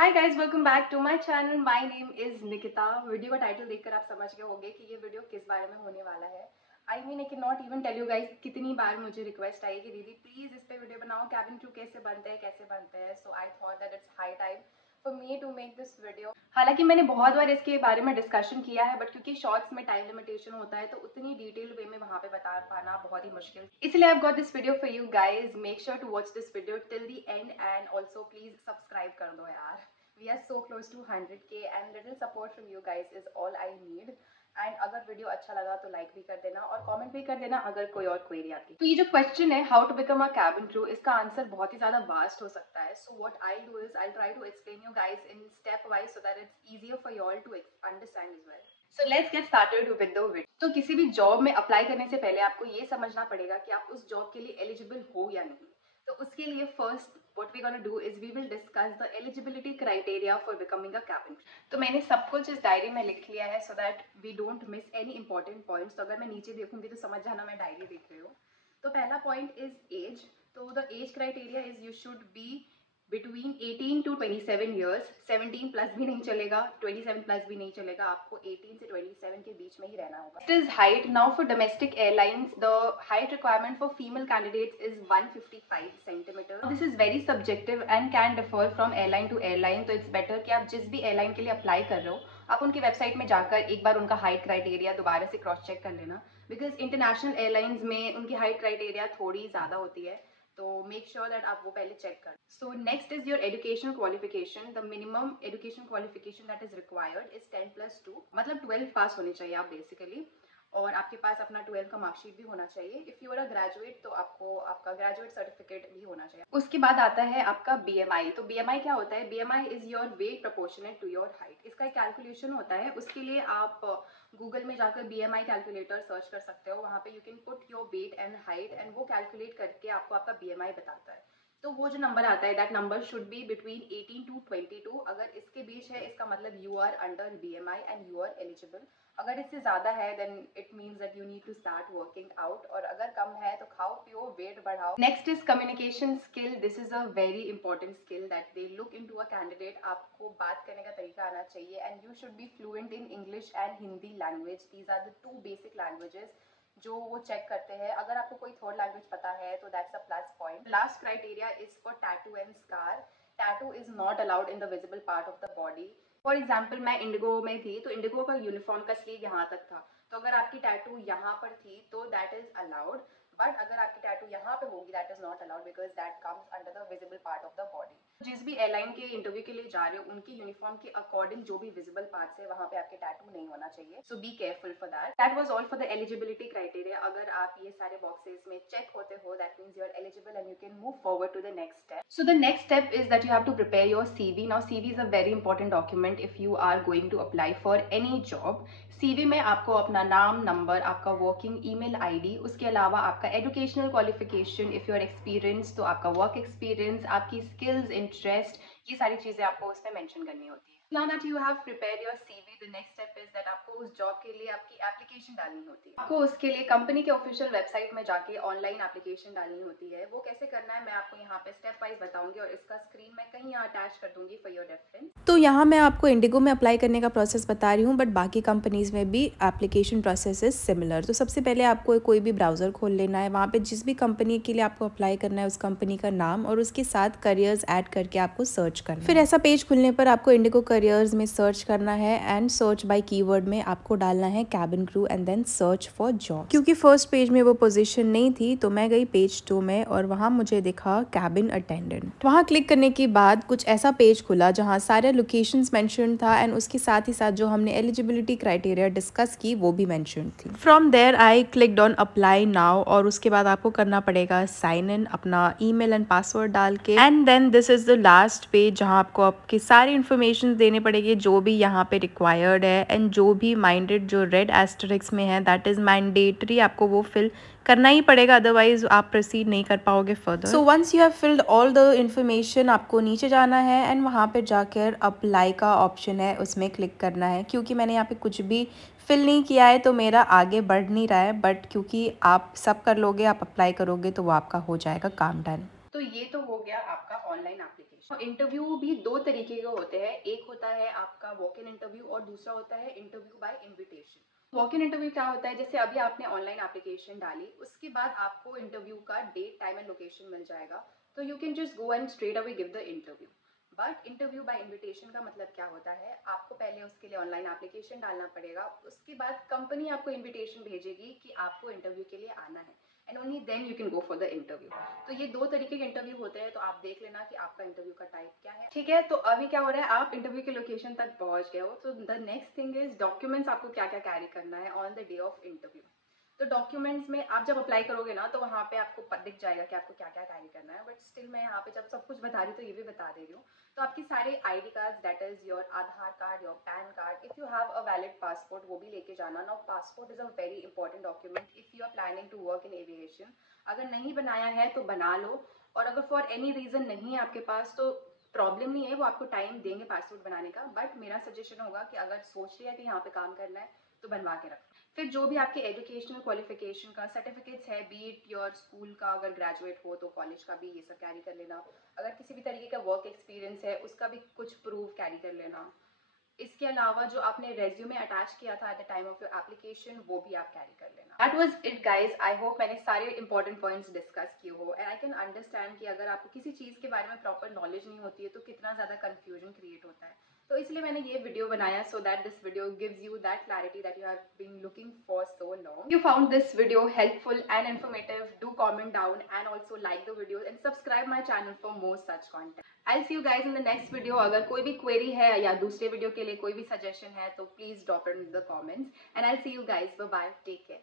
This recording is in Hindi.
Hi guys, welcome back to my channel. My name is Nikita. Video का टाइटल देखकर आप समझ गए होंगे कि ये वीडियो किस बारे में होने वाला है। I mean I can not even tell you guys कितनी बार मुझे रिक्वेस्ट आई कि दीदी प्लीज इस पे वीडियो बनाओ, कैबिन क्रू कैसे बनते हैं। So I thought that it's high time for me to make this video. हालांकि मैंने बहुत बार इसके बारे में डिस्कशन किया है, बट क्योंकि शॉर्ट्स में टाइम लिमिटेशन होता है तो उतनी डिटेल वे में वहाँ पे बता पाना बहुत ही मुश्किल, इसलिए I got this video for you guys. Make sure to watch this video till the end and also please subscribe कर दो यार। We are so close to 100K and little support from you guys is all I need. And अगर वीडियो अच्छा लगा तो लाइक भी कर देना और कमेंट भी कर देना अगर कोई और क्वेरी आती है। तो ये जो क्वेश्चन है how to become a cabin crew, इसका आंसर बहुत ही ज्यादा वास्ट हो सकता है। So what I do is I try to explain you guys in step wise so that it's easier for you all to understand as well. So let's get started with the video. तो किसी भी जॉब में अप्लाई करने से पहले आपको ये समझना पड़ेगा कि आप उस जॉब के लिए एलिजिबल हो या नहीं। तो उसके लिए first what we're gonna do is we will discuss the eligibility criteria for becoming a cabin crew. तो मैंने सब कुछ इस डायरी में लिख लिया है so that we don't miss any important points. तो अगर मैं नीचे देखूंगी तो समझ जाना मैं डायरी देख रही हूँ। तो पहला पॉइंट इज एज। तो the age criteria is you should be between 18 to 27 years. 17 plus भी नहीं चलेगा, 27 प्लस भी नहीं चलेगा, आपको 18 से 27 के बीच में ही रहना होगा। It is height. Now for domestic airlines the height requirement for female candidates is 155 centimetre. This is very subjective and can differ from airline to airline. तो इट्स बेटर कि आप जिस भी एयरलाइन के लिए अप्लाई कर रहे हो आप उनकी वेबसाइट में जाकर एक बार उनका हाइट क्राइटेरिया दोबारा से क्रॉस चेक कर लेना, बिकॉज इंटरनेशनल एयरलाइंस में उनकी हाइट क्राइटेरिया थोड़ी ज़्यादा होती है। तो मेक श्योर दैट आप वो पहले चेक कर। So next is your education qualification. The minimum education qualification that is required is 10+2, मतलब 12 पास होने चाहिए आप बेसिकली, और आपके पास अपना 12 का मार्कशीट भी होना चाहिए। If you are a graduate तो आपको आपका ग्रेजुएट सर्टिफिकेट भी होना चाहिए। उसके बाद आता है आपका BMI। तो BMI क्या होता है? BMI is your weight proportionate to your height. इसका एक कैलकुलेशन होता है। उसके लिए आप गूगल में जाकर BMI कैलकुलेटर सर्च कर सकते हो। वहाँ पे you can put your weight and height and वो कैलकुलेट करके आपको आपका BMI बताता है। तो वो जो नंबर आता है that number should be between 18 to 22। अगर इसके बीच है इसका मतलब you are under BMI and you are eligible. अगर इससे ज़्यादा है then it means that you need to start working out, और अगर कम है तो खाओ पियो वेट बढ़ाओ। Next is communication skill. This is a very important skill that they look into a candidate. आपको बात करने का तरीका आना चाहिए and you should be fluent in English and Hindi language. These are the two basic languages जो वो चेक करते हैं। अगर आपको कोई थर्ड लैंग्वेज पता है तो that's a plus point. Last criteria is for tattoo and scar. Tattoo is not allowed in the visible part of the body. For example मैं इंडिगो में थी तो इंडिगो का यूनिफॉर्म का स्लीव यहाँ तक था, तो अगर आपकी टैटू यहाँ पर थी तो दैट इज अलाउड, बट अगर आपकी टैटू यहाँ पे होगी that is not allowed because that comes under the visible part of the body. जिस भी एयरलाइन के इंटरव्यू के लिए जा रहे हो उनकी यूनिफॉर्म के अकॉर्डिंग जो भी विजिबल पार्ट्स है वहाँ पे आपके टैटू नहीं होना चाहिए। So be careful for that. That was all for the eligibility criteria. अगर आप ये सारे बॉक्सेस में चेक होते हो that means you are eligible and you can move forward to the next step. So the next step is that you have to prepare your CV। Now CV is a very important document if you are going to apply for any job. CV में आपको अपना नाम, नंबर, आपका वर्किंग ईमेल ID, उसके अलावा आपका educational qualification, if you are experience तो आपका वर्क एक्सपीरियंस, आपकी स्किल्स, इंटरेस्ट, ये सारी चीज़ें आपको उसमें मेंशन करनी होती है। Now that you have prepared your CV, the next step is that आपको उस जॉब के लिए आपकी एप्लीकेशन डालनी होती है। आपको उसके लिए कंपनी के ऑफिशियल वेबसाइट में जाके ऑनलाइन एप्लीकेशन डालनी होती है। वो कैसे करना है मैं आपको यहाँ पे स्टेप वाइज बताऊंगी और इसका स्क्रीन मैं कहीं यहाँ अटैच कर दूंगी फॉर योर रेफरेंस। तो यहाँ मैं आपको इंडिगो में अप्लाई करने का प्रोसेस बता रही हूँ, बट बाकी कंपनीज़ में भी एप्लीकेशन प्रोसेस इज सिमिलर। तो सबसे पहले आपको कोई भी ब्राउज़र खोल लेना है। वहाँ पे जिस भी कंपनी के लिए आपको अप्लाई करना है उस कंपनी का नाम और उसके साथ करियर्स ऐड करके आपको सर्च करना है। फिर ऐसा पेज खुलने पर आपको इंडिगो करियर्स में सर्च करना है एंड सर्च बाय कीवर्ड में आपको डालना है cabin crew and then search for job. क्योंकि फर्स्ट पेज में वो पोजीशन नहीं थी तो मैं गई पेज 2 में और वहाँ मुझे दिखा कैबिन अटेंडेंट। वहाँ क्लिक करने के बाद कुछ ऐसा पेज खुला जहाँ सारे लोकेशंस मेंशन था एंड उसके साथ ही साथ जो हमने एलिजिबिलिटी क्राइटेरिया डिस्कस की वो भी मेंशन थी। From there I clicked on apply now और उसके बाद आपको करना पड़ेगा साइन इन अपना ईमेल एंड पासवर्ड डाल के and then this is the last page जहाँ आपको आपकी सारी इन्फॉर्मेशन देने पड़ेगी जो भी यहाँ पे रिक्वायर्ड है एंड जो भी माइंडेड जो रेड एस्टरिक्स में है दैट इज मैंडेटरी, आपको वो फिल करना ही पड़ेगा, अदरवाइज आप प्रोसीड नहीं कर पाओगे further. So once you have filled all the information आपको नीचे जाना है एंड वहाँ पे जाकर अप्लाई का ऑप्शन है उसमें क्लिक करना है। क्योंकि मैंने यहाँ पे कुछ भी फिल नहीं किया है तो मेरा आगे बढ़ नहीं रहा है, बट क्योंकि आप सब कर लोगे, आप अप्लाई करोगे तो वो आपका हो जाएगा काम डन। तो ये तो हो गया आपका ऑनलाइन एप्लीकेशन। इंटरव्यू भी दो तरीके के होते हैं, एक होता है आपका वॉक इन इंटरव्यू और दूसरा होता है interview by invitation. Walk in interview क्या होता है, जैसे अभी आपने ऑनलाइन एप्लीकेशन डाली, उसके बाद आपको इंटरव्यू का डेट, टाइम एंड लोकेशन मिल जाएगा, तो you can just go and straight away give the interview. But interview by invitation का मतलब क्या होता है, आपको पहले उसके लिए ऑनलाइन एप्लीकेशन डालना पड़ेगा, उसके बाद कंपनी आपको इन्विटेशन भेजेगी कि आपको इंटरव्यू के लिए आना है, and only then you can go for the interview. तो ये दो तरीके के इंटरव्यू होते हैं, तो आप देख लेना कि आपका इंटरव्यू का टाइप क्या है। ठीक है, तो अभी क्या हो रहा है, आप इंटरव्यू के लोकेशन तक पहुंच गए हो, तो the next thing is documents आपको क्या क्या कैरी करना है on the day of interview. तो डॉक्यूमेंट्स में आप जब अप्लाई करोगे ना, तो वहाँ पे आपको दिख जाएगा कि आपको क्या क्या कैरी करना है, बट स्टिल मैं यहाँ पे जब सब कुछ बता रही हूँ तो ये भी बता दे रही हूँ। तो आपकी सारे ID card, that is your Aadhaar card, your PAN card, if you have a valid passport वो भी लेके जाना। Now passport is a very important document if you are planning to work in aviation. अगर नहीं बनाया है तो बना लो, और अगर फॉर एनी रीजन नहीं है आपके पास तो प्रॉब्लम नहीं है, वो आपको टाइम देंगे पासपोर्ट बनाने का, बट मेरा सजेशन होगा कि अगर सोच लिया कि यहाँ पे काम करना है तो बनवा के रखो। फिर जो भी आपके एजुकेशनल क्वालिफिकेशन का सर्टिफिकेट्स है, बी इट योर स्कूल का, अगर ग्रेजुएट हो तो कॉलेज का भी, ये सब कैरी कर लेना। अगर किसी भी तरीके का वर्क एक्सपीरियंस है उसका भी कुछ प्रूफ कैरी कर लेना। इसके अलावा जो आपने रेज्यूमे अटैच किया था at the time of your application वो भी आप कैरी कर लेना। That was it guys, I hope मैंने सारे इंपॉर्टेंट पॉइंट्स डिस्कस किए हो, एंड आई कैन अंडरस्टैंड कि अगर आपको किसी चीज़ के बारे में प्रॉपर नॉलेज नहीं होती है तो कितना ज़्यादा कन्फ्यूजन क्रिएट होता है। तो इसलिए मैंने ये वीडियो बनाया, so that this video gives you that clarity that you have been looking for so long. You found this video helpful and informative, do comment down and also like the video and subscribe my channel for more such content. I'll see you guys in the next video. अगर कोई भी query है या दूसरे वीडियो के लिए कोई भी सजेशन है तो please drop it in the comments, and I'll see you guys. Bye bye, take care.